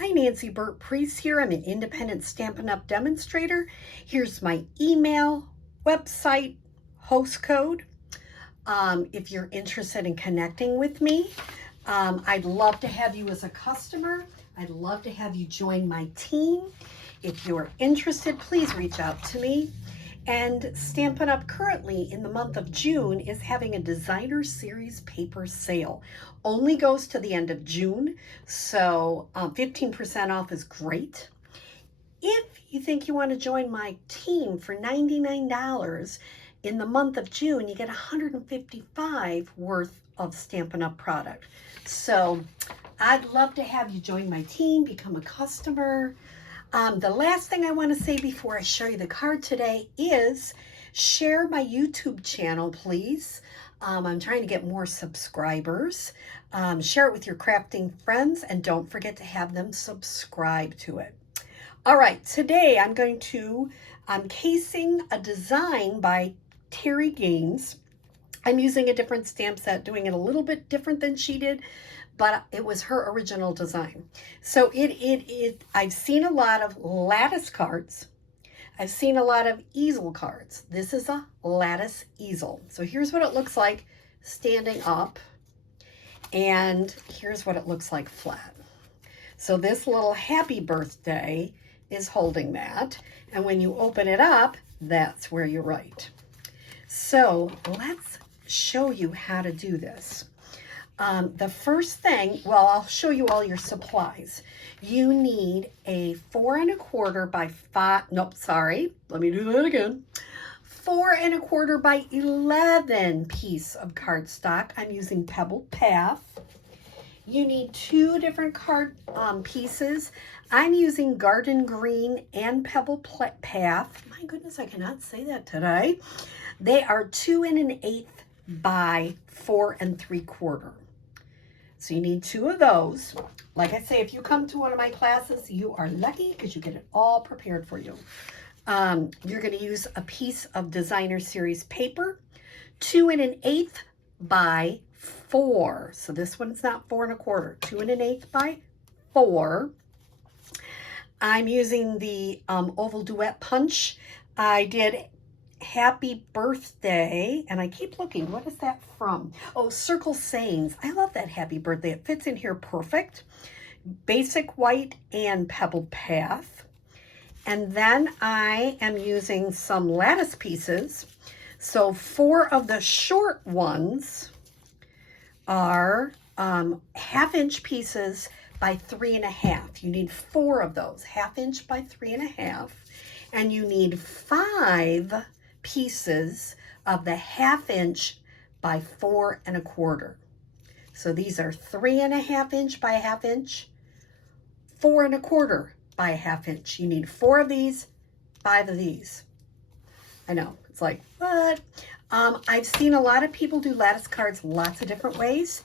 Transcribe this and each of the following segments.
Hi, Nancy Burt-Preece here. I'm an independent Stampin' Up! Demonstrator. Here's my email, website, host code. If you're interested in connecting with me, I'd love to have you as a customer. I'd love to have you join my team. If you're interested, please reach out to me. And Stampin' Up! Currently in the month of June is having a designer series paper sale. Only goes to the end of June, so 15% off is great. If you think you want to join my team for $99 in the month of June, you get $155 worth of Stampin' Up! Product. So I'd love to have you join my team, become a customer. The last thing I want to say before I show you the card today is share my YouTube channel, please. I'm trying to get more subscribers. Share it with your crafting friends, and don't forget to have them subscribe to it. All right, today I'm casing a design by Terri Gaines. I'm using a different stamp set, doing it a little bit different than she did, but it was her original design. So I've seen a lot of Lattice cards. I've seen a lot of Easel cards. This is a Lattice Easel. So here's what it looks like standing up, and here's what it looks like flat. So this little happy birthday is holding that, and when you open it up, that's where you write. So let's show you how to do this. The first thing, well, I'll show you all your supplies. You need a 4 1/4 by 5, nope, sorry, let me do that again. 4 1/4 by 11 piece of cardstock. I'm using Pebbled Path. You need 2 different card pieces. I'm using Garden Green and Pebbled Path. My goodness, I cannot say that today. They are 2 1/8 by 4 3/4. So you need 2 of those. Like I say, if you come to one of my classes, you are lucky because you get it all prepared for you. You're going to use a piece of designer series paper, 2 1/8 by 4. So this one's not 4 1/4, 2 1/8 by 4. I'm using the oval duet punch. I did Happy Birthday, and I keep looking, what is that from? Oh, Circle Sayings. I love that Happy Birthday. It fits in here perfect. Basic white and Pebbled Path. And then I am using some Lattice pieces. So 4 of the short ones are 1/2 inch pieces by 3 1/2. You need 4 of those, 1/2 inch by 3 1/2. And you need 5 pieces of the 1/2 inch by 4 1/4. So these are 3 1/2 inch by 1/2 inch, 4 1/4 by 1/2 inch. You need 4 of these, 5 of these. I know, it's like, what? I've seen a lot of people do Lattice cards lots of different ways.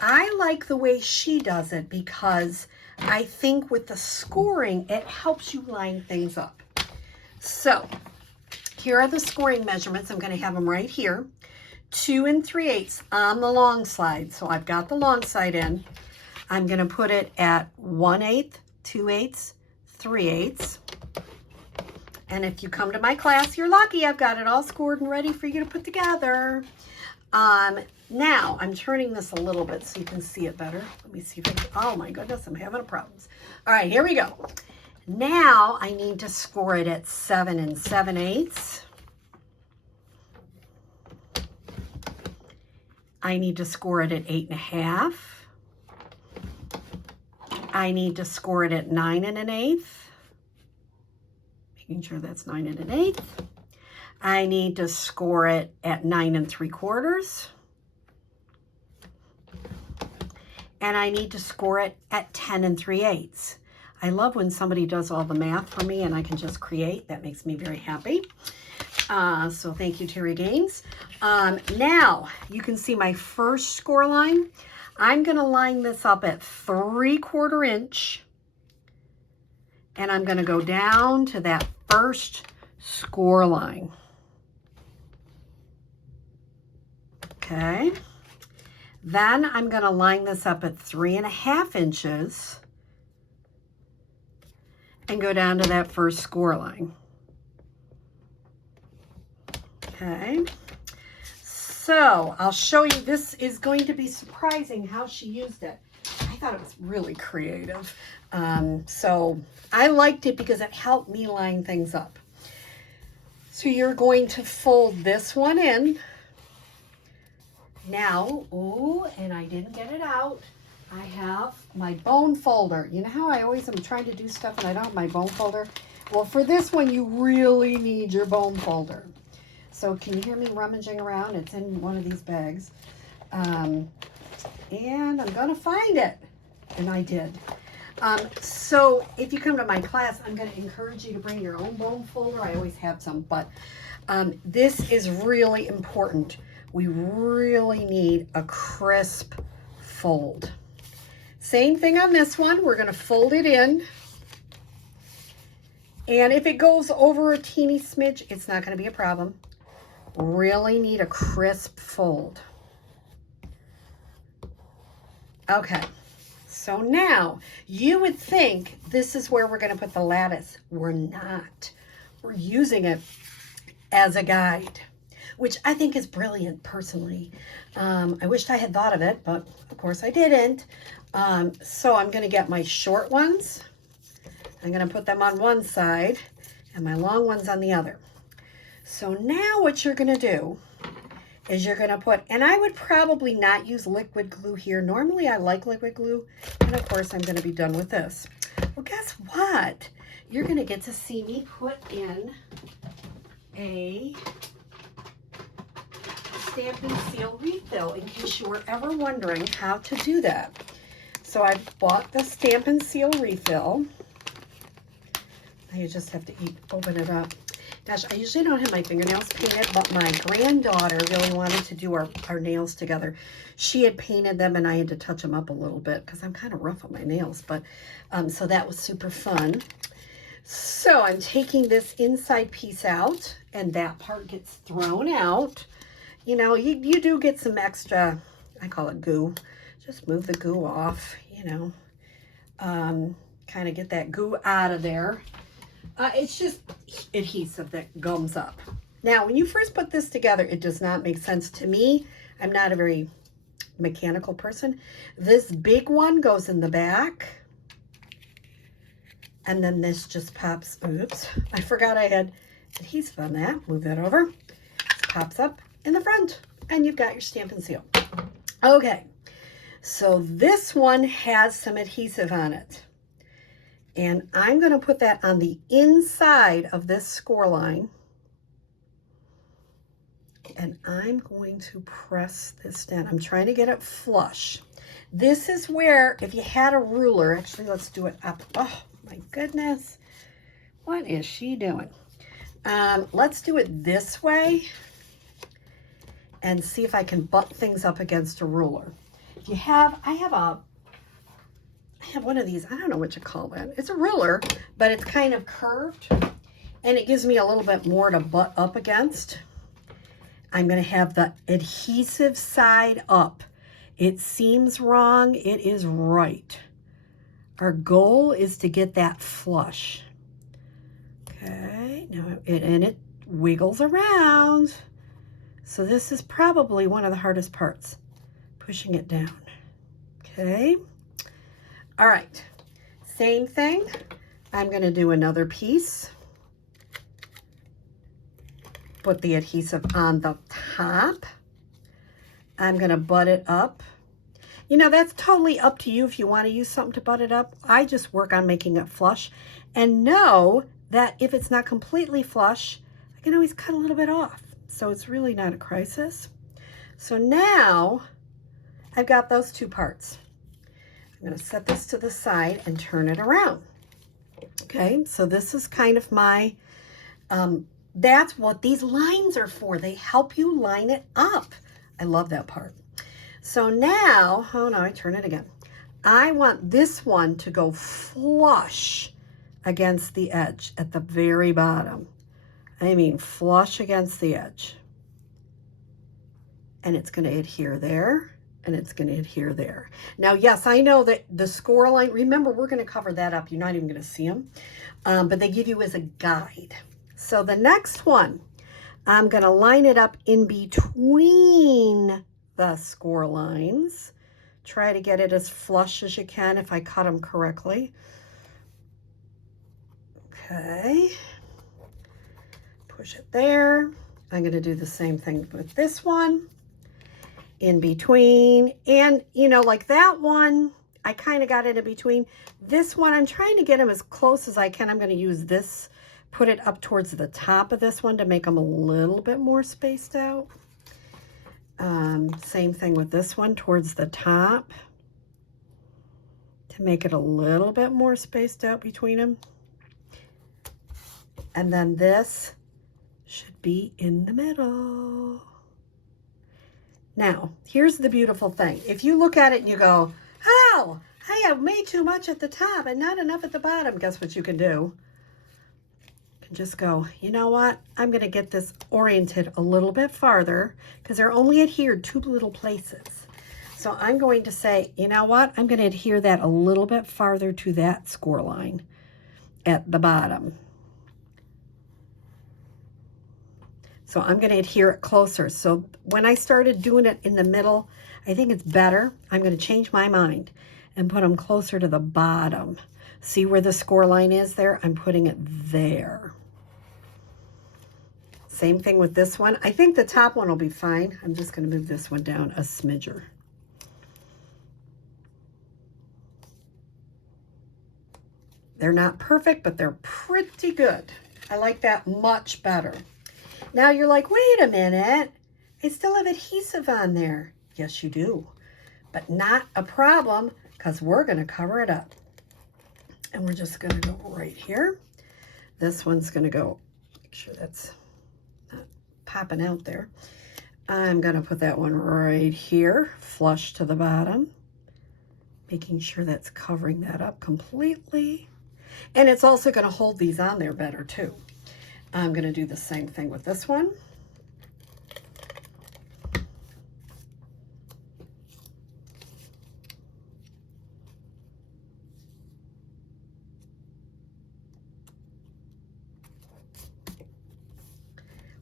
I like the way she does it because I think with the scoring, it helps you line things up. So here are the scoring measurements. I'm going to have them right here. 2 3/8 on the long side. So I've got the long side in. I'm going to put it at 1/8, 2/8, 3/8. And if you come to my class, you're lucky. I've got it all scored and ready for you to put together. Now I'm turning this a little bit so you can see it better. Let me see if I can, oh my goodness, I'm having problems. All right, here we go. Now I need to score it at 7 7/8. I need to score it at 8 1/2. I need to score it at 9 1/8. Making sure that's 9 1/8. I need to score it at 9 3/4. And I need to score it at 10 3/8. I love when somebody does all the math for me and I can just create. That makes me very happy. So thank you, Terri Gaines. Now you can see my first score line. I'm going to line this up at 3/4 inch. And I'm going to go down to that first score line. Okay. Then I'm going to line this up at 3 1/2 inches and go down to that first score line. Okay, so I'll show you. This is going to be surprising how she used it. I thought it was really creative. So I liked it because it helped me line things up. So you're going to fold this one in. Now, ooh, and I didn't get it out. I have my bone folder. You know how I always am trying to do stuff and I don't have my bone folder? Well, for this one, you really need your bone folder. So can you hear me rummaging around? It's in one of these bags. And I'm gonna find it. And I did. So if you come to my class, I'm gonna encourage you to bring your own bone folder. I always have some, but this is really important. We really need a crisp fold. Same thing on this one. We're gonna fold it in. And if it goes over a teeny smidge, it's not gonna be a problem. Really need a crisp fold. Okay, so now you would think this is where we're gonna put the lattice. We're not. We're using it as a guide, which I think is brilliant personally. I wished I had thought of it, but of course I didn't. So I'm gonna get my short ones. I'm gonna put them on one side and my long ones on the other. So now what you're gonna do is you're gonna put, and I would probably not use liquid glue here. Normally I like liquid glue, and of course I'm gonna be done with this. Well, guess what? You're gonna get to see me put in a stamp and seal refill in case you were ever wondering how to do that. So I bought the stamp and seal refill. You just have to open it up. Gosh, I usually don't have my fingernails painted, but my granddaughter really wanted to do our nails together. She had painted them and I had to touch them up a little bit because I'm kind of rough on my nails, but so that was super fun. So I'm taking this inside piece out and that part gets thrown out. You know, you do get some extra, I call it goo. Just move the goo off, you know, kind of get that goo out of there. It's just adhesive that gums up. Now, when you first put this together, it does not make sense to me. I'm not a very mechanical person. This big one goes in the back. And then this just pops, oops, I forgot I had adhesive on that. Move that over. It pops up in the front and you've got your stamp and seal. Okay, so this one has some adhesive on it. And I'm going to put that on the inside of this score line. And I'm going to press this down. I'm trying to get it flush. This is where, if you had a ruler, actually, let's do it up. Oh, my goodness. What is she doing? Let's do it this way and see if I can butt things up against a ruler. If you have, I have one of these, I don't know what you call that. It's a ruler, but it's kind of curved and it gives me a little bit more to butt up against. I'm gonna have the adhesive side up. It seems wrong, it is right. Our goal is to get that flush. Okay, now it wiggles around. So this is probably one of the hardest parts, pushing it down, okay? All right, same thing. I'm gonna do another piece. Put the adhesive on the top. I'm gonna butt it up. You know, that's totally up to you if you wanna use something to butt it up. I just work on making it flush and know that if it's not completely flush, I can always cut a little bit off. So it's really not a crisis. So now I've got those two parts. I'm going to set this to the side and turn it around. Okay, so this is kind of my, that's what these lines are for. They help you line it up. I love that part. So now, oh no, I turn it again. I want this one to go flush against the edge at the very bottom. I mean, flush against the edge. And it's going to adhere there and it's going to adhere there. Now, yes, I know that the score line, remember, we're going to cover that up. You're not even going to see them, but they give you as a guide. So the next one, I'm going to line it up in between the score lines. Try to get it as flush as you can if I cut them correctly. Okay. Push it there. I'm going to do the same thing with this one. In between, and you know, like that one, I kind of got it in between. This one, I'm trying to get them as close as I can. I'm going to use this, put it up towards the top of this one to make them a little bit more spaced out. Same thing with this one, towards the top, to make it a little bit more spaced out between them. And then this should be in the middle. Now, here's the beautiful thing. If you look at it and you go, oh, I have made too much at the top and not enough at the bottom, guess what you can do? You can just go, you know what? I'm going to get this oriented a little bit farther because they're only adhered 2 little places. So I'm going to say, you know what? I'm going to adhere that a little bit farther to that score line at the bottom. So I'm going to adhere it closer. So when I started doing it in the middle, I think it's better. I'm going to change my mind and put them closer to the bottom. See where the score line is there? I'm putting it there. Same thing with this one. I think the top one will be fine. I'm just going to move this one down a smidger. They're not perfect, but they're pretty good. I like that much better. Now you're like, wait a minute, I still have adhesive on there. Yes, you do, but not a problem because we're going to cover it up. And we're just going to go right here. This one's going to go, make sure that's not popping out there. I'm going to put that one right here, flush to the bottom, making sure that's covering that up completely. And it's also going to hold these on there better too. I'm going to do the same thing with this one.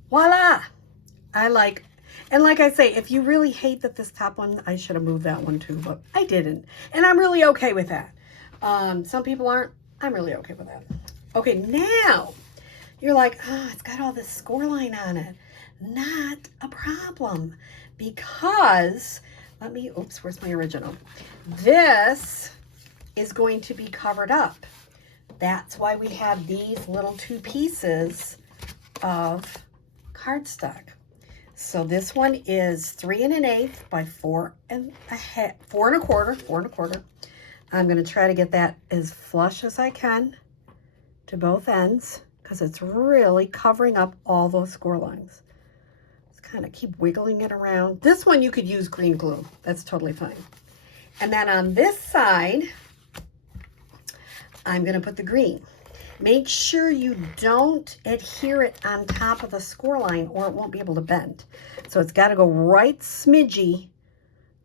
Voila! And like I say, if you really hate that this top one, I should have moved that one too, but I didn't. And I'm really okay with that. Some people aren't. I'm really okay with that. Okay, now you're like, oh, it's got all this score line on it. Not a problem, because oops, where's my original? This is going to be covered up. That's why we have these little 2 pieces of cardstock. So this one is 3 1/8 by 4 1/4. I'm going to try to get that as flush as I can to both ends, because it's really covering up all those score lines. Just kind of keep wiggling it around. This one you could use green glue. That's totally fine. And then on this side, I'm going to put the green. Make sure you don't adhere it on top of the score line or it won't be able to bend. So it's got to go right smidgy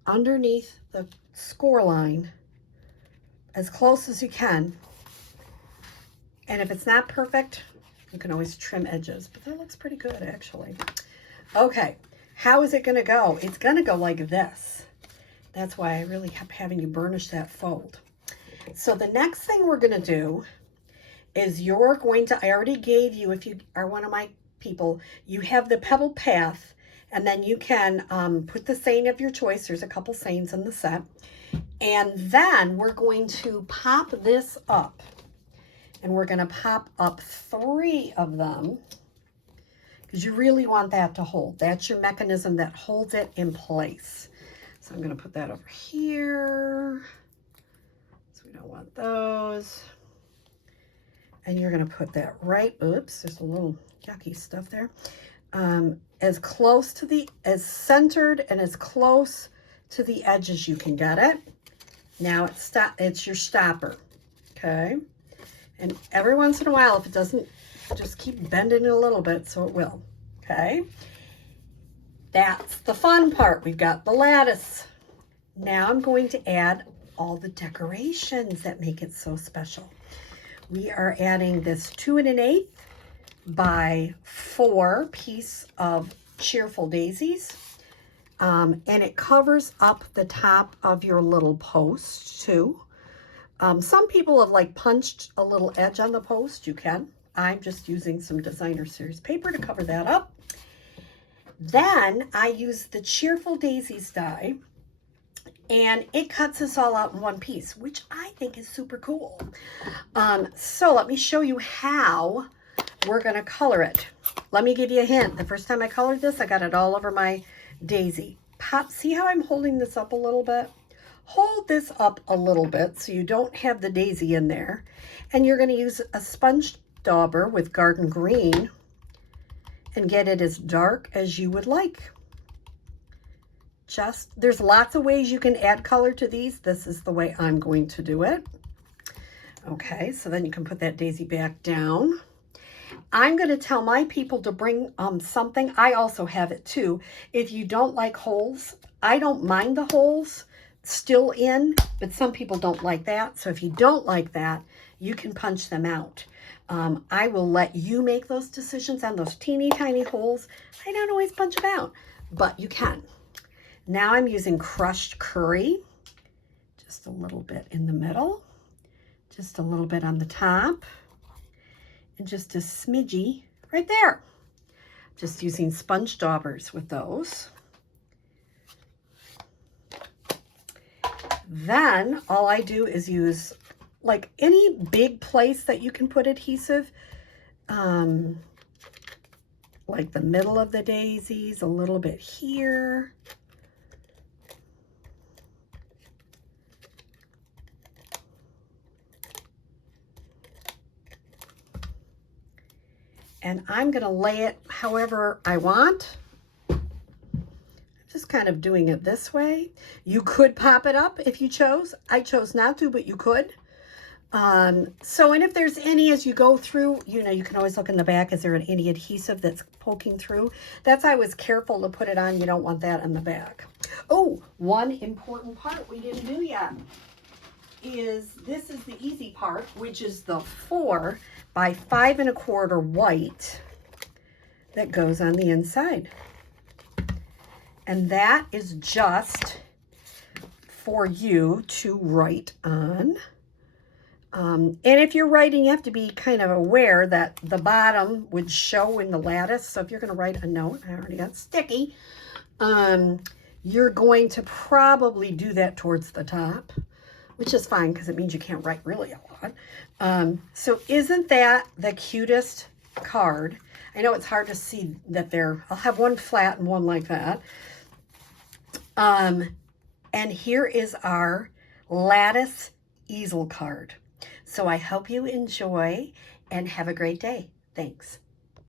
underneath the score line, as close as you can. And if it's not perfect, you can always trim edges, but that looks pretty good actually. Okay, how is it going to go? It's going to go like this. That's why I really kept having you burnish that fold. So the next thing we're going to do is you're going to, I already gave you, if you are one of my people, you have the pebble path, and then you can put the seine of your choice. There's a couple seines in the set. And then we're going to pop this up. And we're going to pop up 3 of them, because you really want that to hold. That's your mechanism that holds it in place. So I'm going to put that over here. So we don't want those. And you're going to put that right, oops, there's a little yucky stuff there. As close to as centered and as close to the edge as you can get it. Now it's your stopper, okay? And every once in a while, if it doesn't, just keep bending it a little bit so it will, okay? That's the fun part. We've got the lattice Now I'm going to add all the decorations that make it so special. We are adding this 2 1/8 by 4 piece of cheerful daisies. And it covers up the top of your little post too. Some people have like punched a little edge on the post. You can. I'm just using some designer series paper to cover that up. Then I use the Cheerful Daisies die, and it cuts this all out in one piece, which I think is super cool. So let me show you how we're going to color it. Let me give you a hint. The first time I colored this, I got it all over my daisy. See how I'm holding this up a little bit? Hold this up a little bit so you don't have the daisy in there. And you're going to use a sponge dauber with garden green and get it as dark as you would like. There's lots of ways you can add color to these. This is the way I'm going to do it. Okay, so then you can put that daisy back down. I'm going to tell my people to bring something. I also have it too. If you don't like holes, I don't mind the holes still in, but some people don't like that. So if you don't like that, you can punch them out. I will let you make those decisions on those teeny tiny holes. I don't always punch them out, but you can. Now I'm using crushed curry, just a little bit in the middle, just a little bit on the top, and just a smidgy right there. Just using sponge daubers with those. Then all I do is use like any big place that you can put adhesive, like the middle of the daisies, a little bit here. And I'm going to lay it however I want. I'm just kind of doing it this way. You could pop it up if you chose. I chose not to, but you could. And if there's any as you go through, you can always look in the back. Is there any adhesive that's poking through? That's why I was careful to put it on. You don't want that in the back. Oh, one important part we didn't do yet is this is the easy part, which is the 4 by 5 1/4 white that goes on the inside. And that is just for you to write on. And if you're writing, you have to be kind of aware that the bottom would show in the lattice. So if you're going to write a note, I already got sticky, you're going to probably do that towards the top, which is fine because it means you can't write really a lot. So isn't that the cutest card? I know it's hard to see that I'll have one flat and one like that. And here is our Lattice easel card. So I hope you enjoy and have a great day. Thanks.